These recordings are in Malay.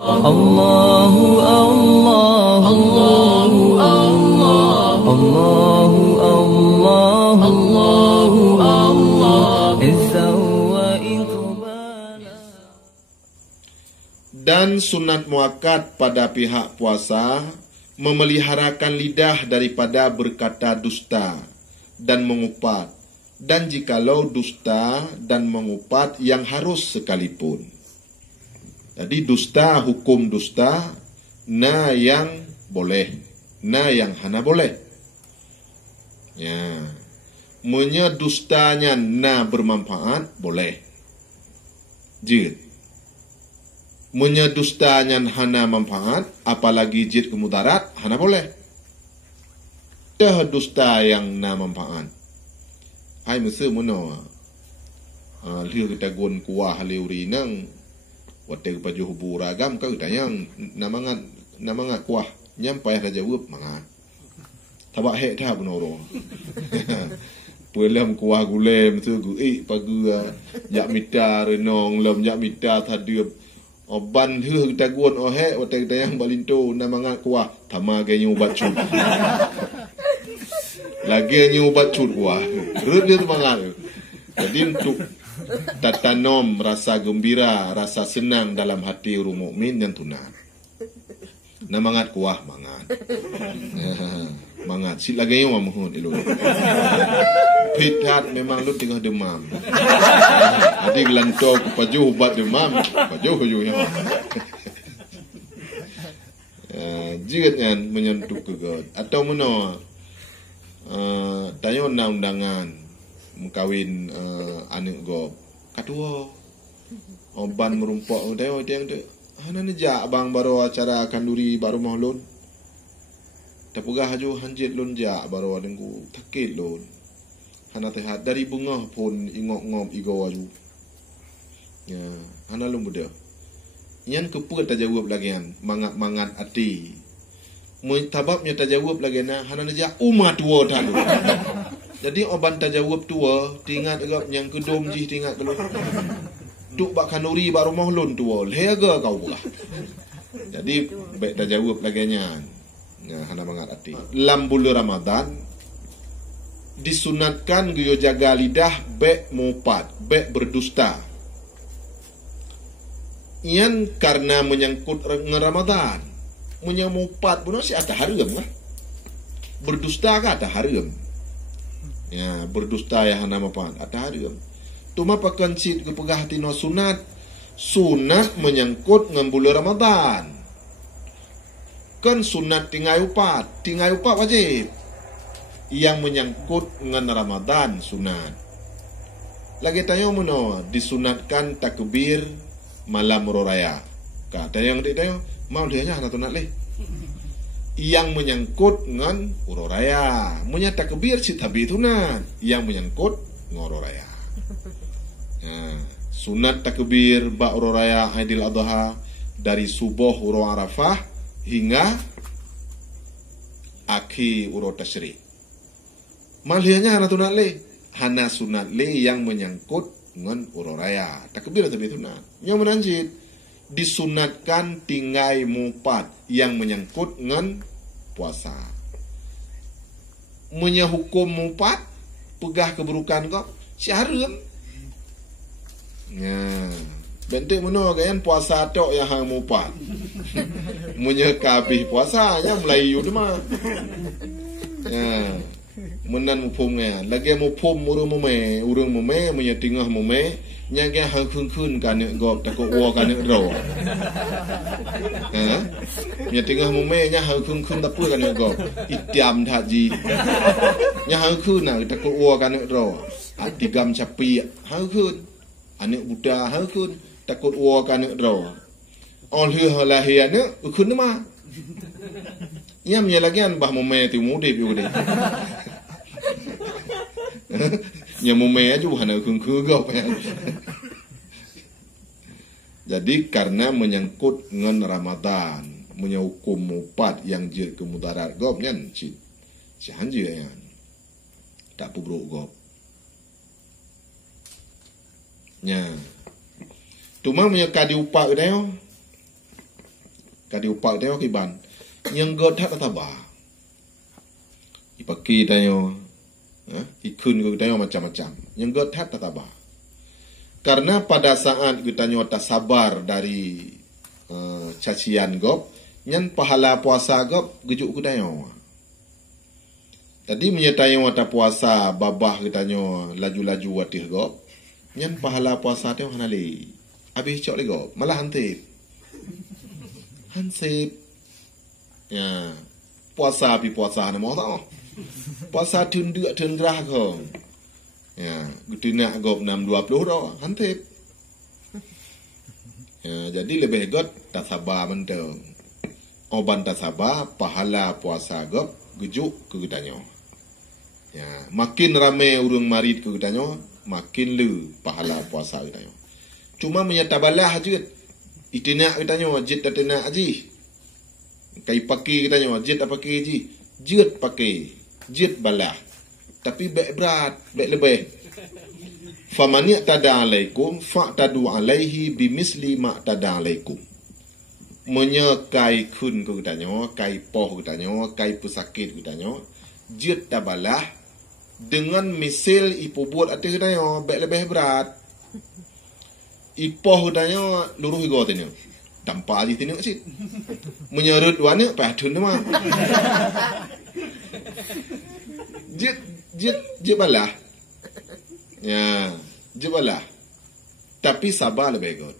Allahu Allah, Allahu Allah, Allahu Allah, Allahu Allah, wa iqbala. Dan sunat muakkad pada pihak puasa memeliharakan lidah daripada berkata dusta dan mengupat, dan jikalau dusta dan mengupat yang harus sekalipun. Jadi dusta, hukum dusta, na yang boleh, na yang hana boleh. Ya, menyedustanya na bermanfaat boleh. Jid. Menyedustanya hana manfaat, apalagi jid kemudarat, hana boleh. Dah dusta yang na manfaat. Hai mesti mana? Liu kita gun kuah liu rinang. Waktu baju hubu ragam kau tanya namangat kuah nyampai raja jawab mangat. Tabak hek dah benoro. Pelam kuah gulem tu gu pagi jak mita renong lem jak mita thadiep. Oban hu kita gun hek waktu tanya balinto namangat kuah tama ge nyubat cut. Lagi nyubat cut kuah. Rut dia tu mangat. Jadi untuk tertanam rasa gembira, rasa senang dalam hati orang mukmin dan tunat. Nah mangat kuah mangat. Mangat sit lagi yang mahun elu. Pitat memang lu tengah demam. Adik lantok pajuh ubat demam, pajuh yang. Jika menyentuh kegot atau mana tanya undangan mengkawin anak gob kadua oban merumpok dia tu hana nejak abang baru acara kanduri baru mahlun tapugah haju hanjit lun jak baru adengku takit lun hana tehat dari bunga pun ingok-ngop igo aju ya hana lun budak nyan keput tak jawab lagian mangat-mangat ati tababnya tak jawab lagi na hana nejak umat tua talu. Jadi oban tajawab tua, tingat agak yang kedom jih tingat kalau duk bak kanuri baru mahlun tua, lega kau pula. Jadi baik tajawab lagi nya. Ya hana mangat ati. Lam bulan Ramadan disunatkan guyo jaga lidah baik mupat, baik berdusta. Ian karena menyangkut Ramadan. Menyamupat pun si ada haram lah. Berdusta kan ada haram. Ya, berdusta ya hana mapan ada haram. Tuma pakan cit ke pegah tino sunat. Sunat menyangkut dengan bulan Ramadan. Kan sunat tinggal upat wajib. Yang menyangkut dengan Ramadan sunat. Lagi tanya mana disunatkan takbir malam raya. Kata yang tanya mau dia hana tunat leh. Yang menyangkut dengan uroraya, menyata kebir si tabi tunat yang menyangkut dengan uroraya. Sunat takbir ba uroraya Aidil Adha dari subuh uro Arafah hingga akhir uro Tasyrik. Malihnya hana tunat le, hana sunat le yang menyangkut dengan uroraya. Takbir tabi tunat. Yang menanjit disunatkan tinggai mupat yang menyangkut dengan puasa. Menyahukum mupat pegah keburukan kau si haram. Ya, bentuk mana kan puasa tok yang hang mupat. Menyekabih puasanya mulai yu mah. Ya. Menan mupumnya lagi mupum urung mume munya tingah mume nya ke hang kun kan gop takut wo kan ro. Ha? Nya tingah mume nya hang kun tapu kan gop. Itiam thaji. Nya hang kun na takut wo kan ro. Atigam capi hang kun. Anak budak hang kun takut wo kan ro. On hu lahir kun mah. Nya menyalagian bah mume tu mudip yu de. Yang mume aja hana kungku gop ya. Jadi karena menyangkut dengan Ramadan, menyahukum mupat yang jil kemudarat gop nyan si hanji ya. Tak pubruk gop. Nya. Tuma menyeka diupak dia. kadi upak tayo kiban yang god tak taba ipaki tayo ikun ko tayo macam-macam yang god tak taba karena pada saat kita nyota sabar dari cacian gop nyan pahala puasa gop gejuk ku tayo tadi menyertai wata puasa babah kita nyo laju-laju watih gop nyan pahala puasa tayo hanali habis cok le gop malah hansip ya puasa pi puasa na mo tau puasa thun dua thun rah ko ya gutina gop 620 ro hansip ya jadi lebih got tak sabar mentong oban tak sabar pahala puasa gop gejuk ke gutanyo ya makin ramai urang marid ke gutanyo makin lu pahala puasa gutanyo cuma menyatabalah je itina gutanyo jit tatena aji kai pakai gutanyo jit apa pakai ji jit pakai jit balah tapi baik berat baik lebih famani tada alaikum fa'tadu alaihi bimisli ma tada alaikum menyekai kun ke gutanyo kai poh gutanyo kai pesakit gutanyo jit tabalah dengan misil ipo buat atas gutanyo baik lebih berat ipoh gutanyo luruh go tanyo tanpa aji tinuk sit menyerut wana padun mah jit balah ya jit balah tapi sabar lebih god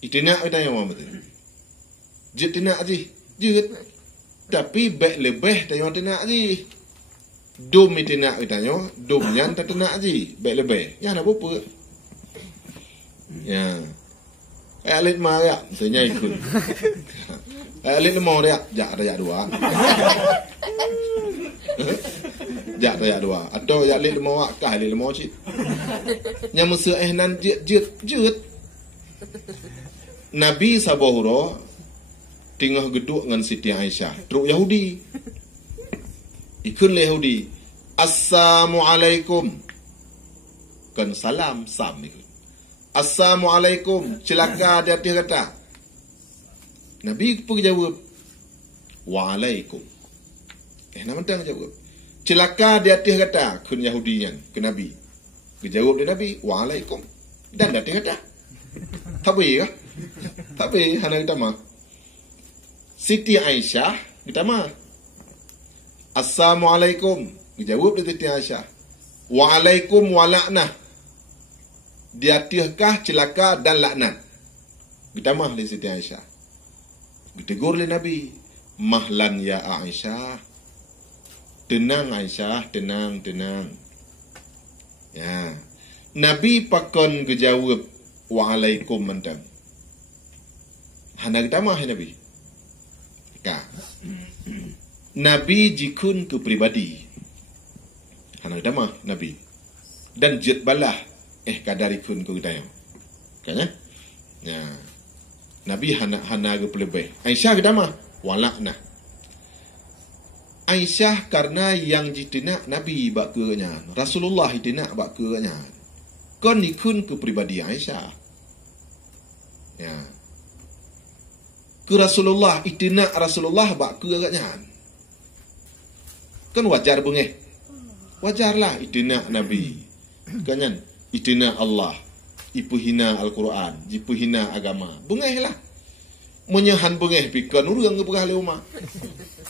itina gutanyo mah betul jit tina aji jit tapi baik lebih tanyo tina aji dom itina gutanyo dom nyan tina aji baik lebih ya nak apa ya alit ma ya senyai kun alit mau dia jak ada dua jak ada dua atau ya alit mau kah alit mau cik nya musuh nan jut Nabi sabohuro tinggal geduk dengan Siti Aisyah truk Yahudi ikun le Yahudi assalamualaikum kan salam sam ikut assalamualaikum celaka dia kata Nabi pun jawab waalaikum nama tang jawab celaka dia kata kun Yahudinya ke Nabi dijawab dia Nabi waalaikum dan dia kata tapi hana kita mah Siti Aisyah kita mah assalamualaikum dijawab dia Siti Aisyah waalaikum wala'nah dia tihkah celaka dan laknat kita mah li Siti Aisyah ditegur oleh Nabi mahlan ya Aisyah tenang Aisyah tenang ya Nabi pakon gejawab waalaikum mentang hana kita mah Nabi ka Nabi jikun ke pribadi hana kita mah Nabi dan jet balah kadari kun ku tayo kanya ya Nabi hana ke pelebih Aisyah kita mah walakna Aisyah karena yang jitina Nabi bak keanya Rasulullah jitina bak keanya kon ikun ke pribadi Aisyah ya ke Rasulullah itina Rasulullah bak keanya kan wajar bengeh wajarlah itina Nabi kanyan itina Allah ipu hina Al-Quran ipu hina agama bengeh lah menyahan bengeh pikir urang ngebegah le umah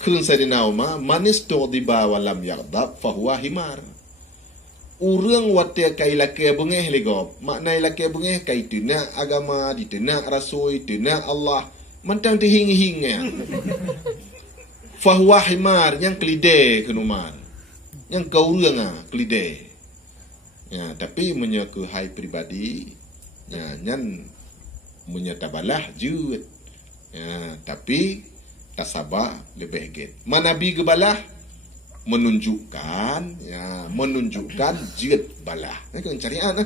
kun sadina umah manis to diba walam yaghdab fahuwa himar urang wate kai lake bengeh legop maknai lake bengeh kai tina agama ditina rasul tina Allah mentang dihing-hing ya fahuwa himar yang kelide kun umar yang kau urang kelide ya tapi menyaku hai pribadi ya nyan menyatabalah jut ya tapi tasabah lebih get manabi gebalah menunjukkan jut balah kan carian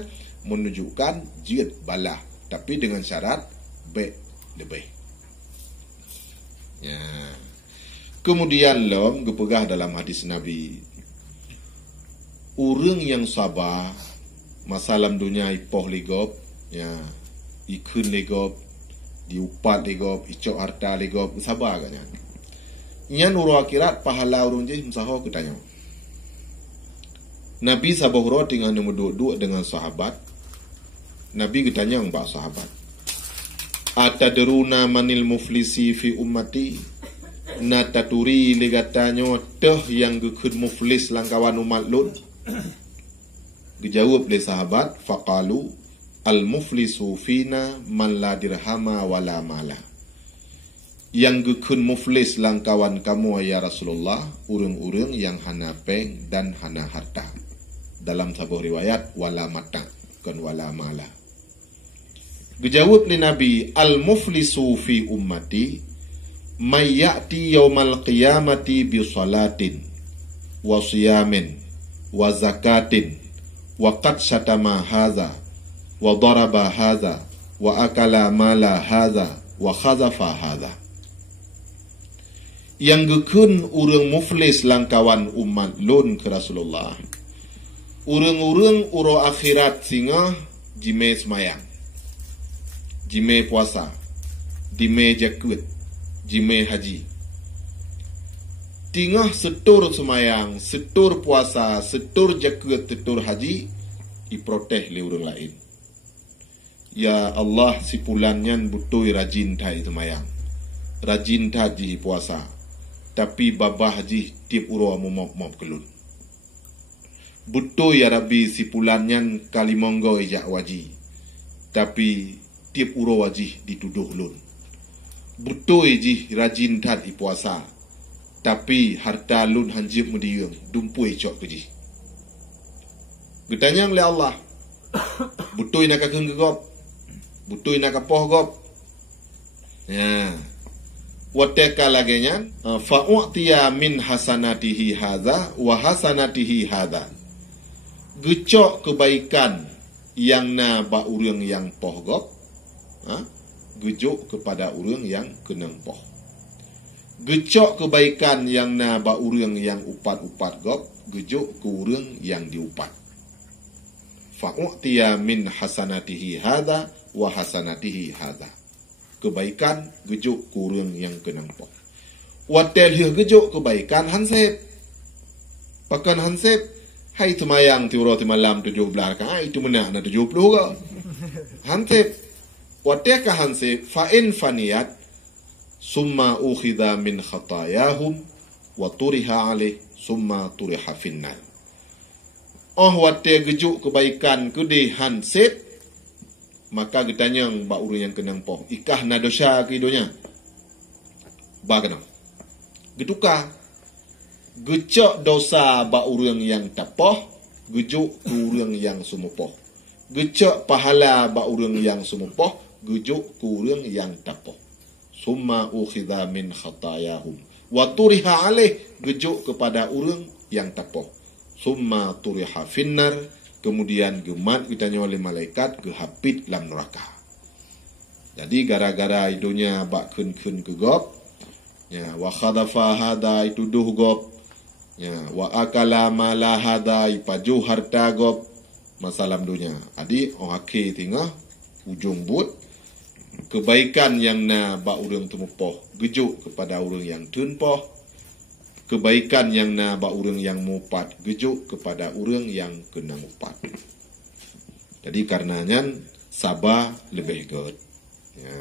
menunjukkan jut balah tapi dengan syarat be lebih ya kemudian lom gepegah dalam hadis Nabi urang yang sabar masalah dunia ipoh ligop ya ikun ligop diupat ligop, icok harta ligop, sabar kan. Iyan uro akhirat pahala urung je musaho ketanya. Nabi sabahro tinggal nombor dua dengan sahabat. Nabi ketanya mbak sahabat. Atadruna manil muflisi fi ummati? Nataturi ligatanyo teh yang gekud muflis langkawan umat lun. Dijawab oleh sahabat, faqalu al-muflisu fina man la dirhama wala mala. Yang gekun muflis langkawan kamu ya Rasulullah, urang-urang yang hana peng dan hana harta. Dalam sebuah riwayat wala mata kan wala mala. Dijawab oleh Nabi, al-muflisu fi ummati may ya'ti yaumal qiyamati bi salatin wa siyamin wa zakatin wa qad syatama hadza wa daraba hadza wa akala mala hadza wa khazafa hadza. Yang gekun urang muflis langkawan umat lun ke Rasulullah. Urang-urang uro akhirat singa jime semayang, jime puasa, jime jakut, jime haji. Tingah setur semayang, setur puasa, setur jakut, setur haji, diproteh le urang lain. Ya Allah, si pulannya butoi rajin thai semayang, rajin haji puasa, tapi babah haji tiap uro mop kelun. Butoi ya Rabbi si pulannya kali monggo ijak waji, tapi tiap uro wajih dituduh lun. Butoi ji rajin tat puasa, tapi harta lun hanjib mediung dumpui cok keji. Getanya oleh Allah, butoi nak keng gop, butoi nak poh gop. Ya, wateka lagenya fa'u'tiya min hasanatihi hadza wa hasanatihi hadza. Gecok kebaikan yang na ba urang yang poh gop, gejuk kepada urang yang kenang poh. Gecok kebaikan yang na ba urang yang upat-upat gop, gejuk ke urang yang diupat. Fa'u'tiya min hasanatihi hadza wa hasanatihi hadza. Kebaikan gejuk ke urang yang kenang poh. Watel hiu gejuk kebaikan hansep. Pakan hansep hai tumayang tiuro ti malam 17 ka itu menah na 70 ka. Hansep wateka hansep fa in faniyat summa ukhidha min khatayahum wa turiha alaih summa turiha finnar. Oh wate gejuk kebaikan kede hansep, maka getanya ba urang yang kenang poh ikah na dosa ke idonya ba kenang getuka gecok dosa ba urang yang tapoh, gejuk ke urang yang sumupoh. Gecok pahala ba urang yang sumupoh, gejuk ke urang yang tapoh. Summa ukhidha min khatayahum wa turiha alaih, gejuk kepada urang yang tapoh. Summa turiha finnar, kemudian gemat ditanya oleh malaikat gehapit dalam neraka. Jadi gara-gara idunya bak kun-kun ke gop, ya wa khadafa hada itu duh gop, ya wa akala mala hada ipaju harta gop masalam dunia. Adi oh akhir tingah ujung but kebaikan yang na ba urang tumupoh gejuk kepada urang yang tunpoh, kebaikan yang na ba urang yang mupat gejuk kepada urang yang kena mupat. Jadi karenanya sabar lebih good. Ya.